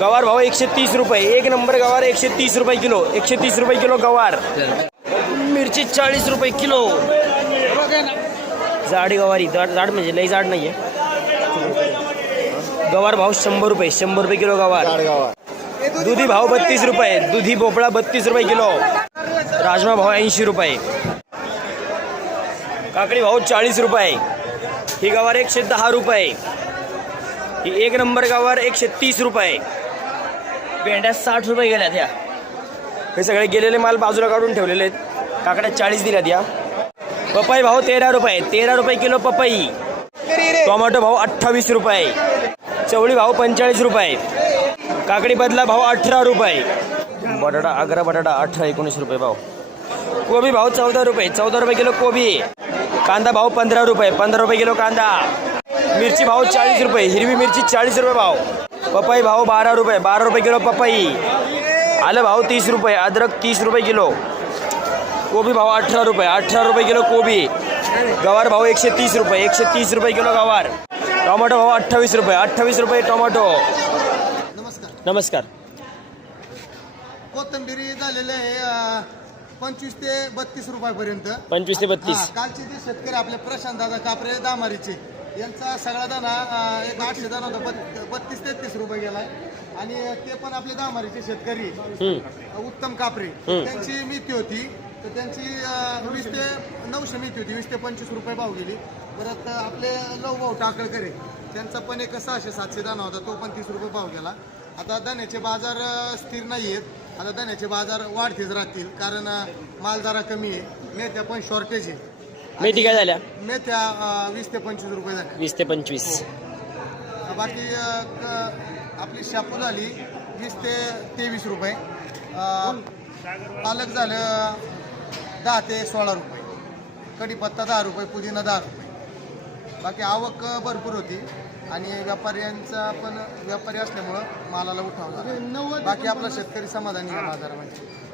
गवार भाव एकशे तीस रुपये. एक नंबर गवार एकशे तीस रुपये किलो. एकशे तीस रुपये किलो गवार. मिरची चाळीस रुपये किलो. जाडी गवारी. जाड जाड म्हणजे लई जाड नाहीये. गवार भाव शंभर रुपये. शंभर रुपये किलो गवार. दुधी भाव बत्तीस रुपये. दुधी भोपळा बत्तीस रुपये किलो. राजमा भाव ऐंशी रुपये. काकडी भाव चाळीस रुपये. ही गवार एकशे दहा रुपये. ही एक नंबर गवार एकशे तीस रुपये. भेंड्या साठ रुपये गेल्यात ह्या. हे सगळे गेलेले माल बाजूला काढून ठेवलेले आहेत. काकड्या चाळीस दिल्यात या पपई भाव तेरा रुपये. तेरा रुपये किलो पपई. टोमॅटो भाव अठ्ठावीस रुपये. चवळी भाव पंचेचाळीस रुपये. काकडी बदला भाव अठरा रुपये. बटाटा आग्रा बटाटा अठरा एकोणीस रुपये भाव. कोबी भाव चौदा रुपये. चौदा रुपये किलो कोबी. कांदा भाव पंधरा रुपये. पंधरा रुपये किलो कांदा. मिरची भाव चाळीस रुपये. हिरवी मिरची चाळीस रुपये भाव. पपई भाव बारा रुपये बारा रुपये किलो पपई. आलं भाव तीस रुपये अद्रक तीस रुपये किलो. कोबी भाव अठरा रुपये अठरा रुपये किलो कोबी. गवार भाव एकशे तीस रुपये एकशे तीस रुपये किलो गवार. टोमॅटो भाव अठ्ठावीस रुपये अठ्ठावीस रुपये टोमॅटो. नमस्कार. नमस्कार कोथंबिरी झालेले आहे पंचवीस ते बत्तीस रुपयापर्यंत. पंचवीस ते बत्तीस. कालचे जे शेतकरी आपले प्रशांत दादा कापरे दामारीचे. यांचा सगळा दाना एक आठशे दाना होता बत- बत्तीस तेहतीस रुपये गेलाय. आणि ते पण आपले दामारीचे शेतकरी. उत्तम कापरे. त्यांची मिती होती तर त्यांची अं, वीस ते नऊशे मिती होती वीस ते पंचवीस रुपये भाव गेली. परत अं, आपले लव भाऊ टाकळकरे त्यांचा पण एक सहाशे सातशे दाना होता तो पण तीस रुपये भाव गेला. आता धान्याचे बाजार अं, स्थिर नाही आहेत. आता धान्याचे बाजार वाढतेच राहतील कारण अं, माल जरा कमी आहे. मेथ्या पण शॉर्टेज आहे. मेथी काय झाल्या? मेथ्या अं, वीस ते पंचवीस रुपये झाल्या. वीस ते पंचवीस. बाकी अ, क- आपली शापू झाली वीस ते तेवीस रुपये. अ, पालक झालं दहा ते सोळा रुपये. कढीपत्ता दहा रुपये पुदिना दहा रुपये. बाकी आवक भरपूर होती आणि व्यापाऱ्यांचा पण व्यापारी असल्यामुळं मालाला उठाव झाला. बाकी आपला शेतकरी समाधानी आहे बाजारामध्ये.